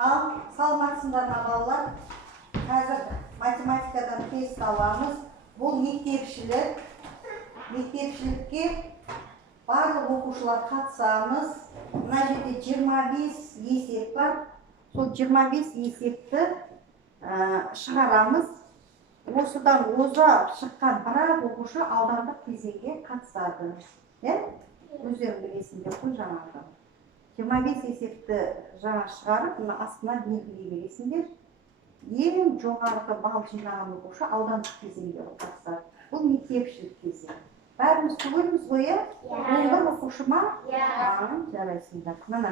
Ал саламатсыздар ма балалар? Қазір математикадан тест аламыз. Бұл мектепшілікке барлық оқушылар қатысамыз. Мына жерде 25 есеп бар. Сол 25 есепті шығарамыз. Осыдан оза шыққан бірақ оқушы аудандық кезеңге қатысады. Өздерің білесіңдер ғой жаңағы. 25 есепті жаңа шығарып, мына астына белгілей бересіңдер. Ең жоғарғы балл жинаған оқушы аудандық кезеңге қатысады. Бұл мектепшілік кезең. Бәріміз түгелміз ғой, иә? 11 оқушы ма? Жарайсыңдар. Мына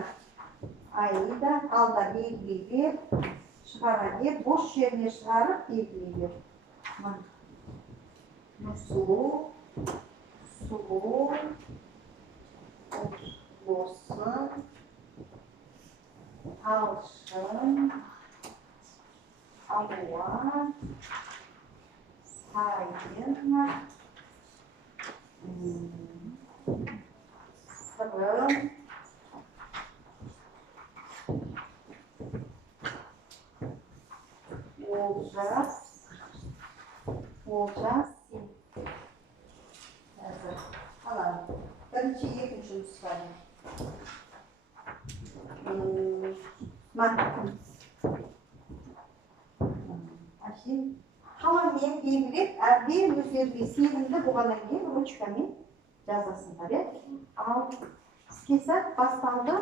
Аида, алда белгілей бер, шығара бер, бос жеріне шығарып белгілей бер. Сұлу, Босын, Талшын, Алуа, Сайын, Сырым, Олжас, бірінші екінші нұсқаны. Қаламмен белгілеп, әбден өздерге сенімді болғаннан кейін ручкамен жазасыңдар. Ал іске сәт басталды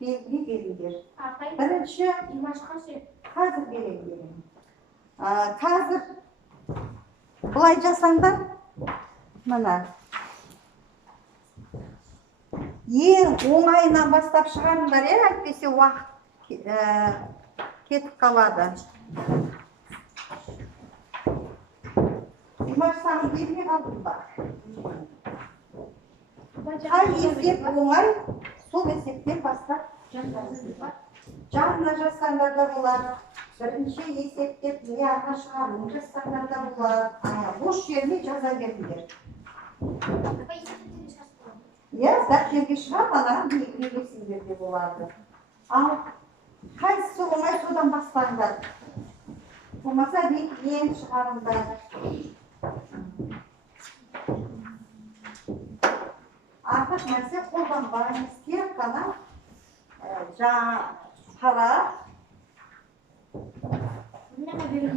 белгілей беріңдер. Бірінші қазір беремін. Қазір бұлай жасаңдар. Мына ең оңайынан бастап шығарыңдар, әйтпесе уақыт кетіп қалады. Димаштан бермей қалдым ба? Қай есеп оңай, сол есептен бастап жазасыңдар. Жанына жазсаңдар да болады. Бірінші есептеп не арқа шығарып жазсаңдар да болады. Бос жеріне жаза беріңдер. Дәптерге шығарып, анаған белгілесіңдер де болады. Ал қайсысы оңай, содан бастаңдар. Болмаса ең шығарыңдар. Артық нәрсе қолданбаймыз. Тек қана қара